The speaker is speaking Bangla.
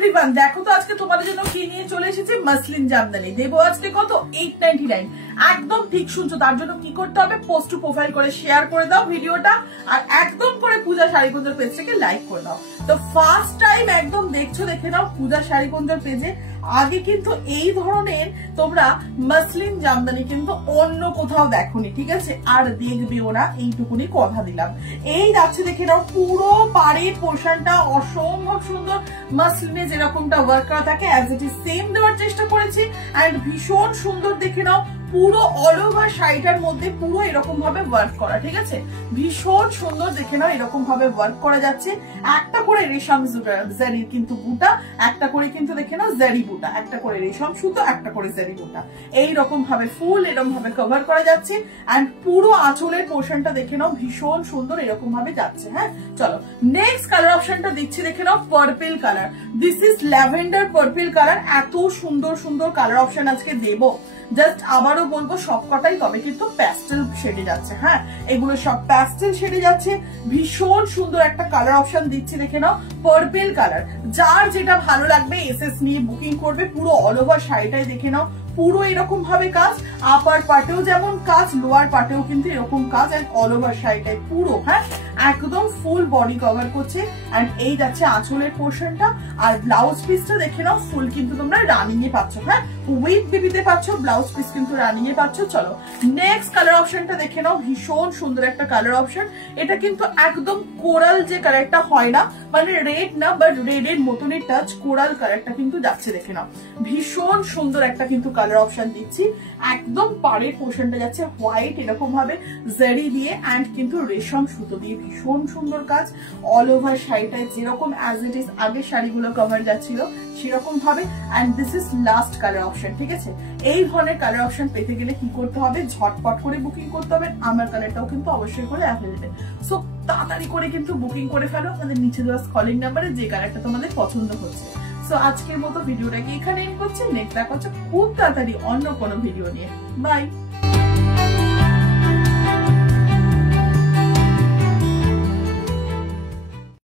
এভরিওয়ান, দেখো তো আজকে তোমাদের জন্য কি নিয়ে চলে এসেছি। মাসলিন জামদানি দেবো আজকে কত 899। একদম ঠিক শুনছো। তার জন্য কি করতে হবে, পোস্ট টু প্রোফাইল করে শেয়ার করে দাও ভিডিওটা, আর একদম করে পূজা শাড়িকুঞ্জর পেজটাকে লাইক করে দাও। তো ফার্স্ট টাইম একদম দেখছো, দেখে নাও পূজা শাড়িকুঞ্জর পেজে। আগে কিন্তু এই ধরনের তোমরা মাসলিন জামদানি কিন্তু অন্য কোথাও দেখোনি, ঠিক আছে, আর দেখবেও না, এইটুকুনি কথা দিলাম। এই যাচ্ছে দেখে নাও, পুরো পাড়ের পোর্শনটা অসম্ভব সুন্দর মাসলিনে যেরকমটা ওয়ার্ক করা থাকে অ্যাজ ইট ইজ সেম দেওয়ার চেষ্টা করেছি। এন্ড ভীষণ সুন্দর দেখে নাও, পুরো অল ওভার শাড়িটার মধ্যে পুরো এরকম ভাবে ওয়ার্ক করা, ঠিক আছে, ভীষণ সুন্দর দেখে নাও, এরকম ভাবে ওয়ার্ক করা যাচ্ছে। একটা করে রেশম জারির কিন্তু বুটা, একটা করে কিন্তু দেখে নাও জারি বুটা, একটা করে রেশম সুতো, একটা করে জারি বুটা, এইরকম ভাবে ফুল এরকম ভাবে কভার করা যাচ্ছে। এন্ড পুরো আঁচলের পোর্শনটা দেখে নাও ভীষণ সুন্দর এরকম ভাবে যাচ্ছে। হ্যাঁ, চলো নেক্সট কালার অপশনটা দিচ্ছি, দেখে নাও purple colour. This is lavender purple colour. এত সুন্দর সুন্দর কালার অপশন আজকে দেবো, জাস্ট আবারও বলবো সবকটাই তবে কিন্তু প্যাস্টেল শেডে যাচ্ছে। হ্যাঁ, এগুলো সব প্যাস্টেল শেডে যাচ্ছে। ভীষণ সুন্দর একটা কালার অপশন দিচ্ছি, দেখে নাও পার্পল কালার। যার যেটা ভালো লাগবে এসএস নিয়ে বুকিং করবে। পুরো অল ওভার শাড়িটাই দেখে নাও পুরো এরকম ভাবে কাজ, আপার পার্টেও যেমন কাজ, লোয়ার পার্টেও কিন্তু এরকম কাজ, এন্ড অল ওভার শাড়িটাই পুরো হ্যাঁ একদম ফুল বডি কভার করছে। এন্ড এই যাচ্ছে আঁচলের পোর্শনটা, আর ব্লাউজ পিসটা দেখে নাও ফুল কিন্তু তোমরা রানিং এ পাচ্ছ। হ্যাঁ, উইথ বেবিতে পাচ্ছ, ব্লাউজ পিস কিন্তু রানিং এ পাচ্ছ। চলো নেক্সট কালার অপশনটা দেখে নাও, ভীষণ সুন্দর একটা কালার অপশন। এটা কিন্তু একদম কোরাল যে কালারটা হয় না, মানে রেড না, বাট রেড এর মতনই টাচ, কোরাল কালারটা কিন্তু যাচ্ছে দেখে নাও। ভীষণ সুন্দর একটা কিন্তু কালার অপশন দিচ্ছি। একদম পাড়ের পোর্শনটা যাচ্ছে হোয়াইট এরকম ভাবে জারি দিয়ে, এন্ড কিন্তু রেশম সুতো দিয়ে ভীষণ সুন্দর কাজ। অল ওভার শাড়িটায় যেরকম অ্যাজ ইট ইজ আগে শাড়িগুলো কভার যাচ্ছিল সেরকম ভাবে। And this is last colour option, ঠিক আছে। এই ধরনের কালার অপশন পেতে গেলে কি করতে হবে, ঝটপট করে বুকিং করতে হবে। আমার কালারটাও কিন্তু অবশ্যই করে অ্যাভেলেবেল। সো তাড়াতাড়ি করে কিন্তু বুকিং করে ফেলো আমাদের নিচে দেওয়া কলিং নাম্বারে, যে কালারটা তোমাদের পছন্দ হচ্ছে। সো আজকের মতো ভিডিওটাকে এখানে এন্ড করছি। নেক্সট দেখা হচ্ছে খুব তাড়াতাড়ি অন্য কোনো ভিডিও নিয়ে। বাই।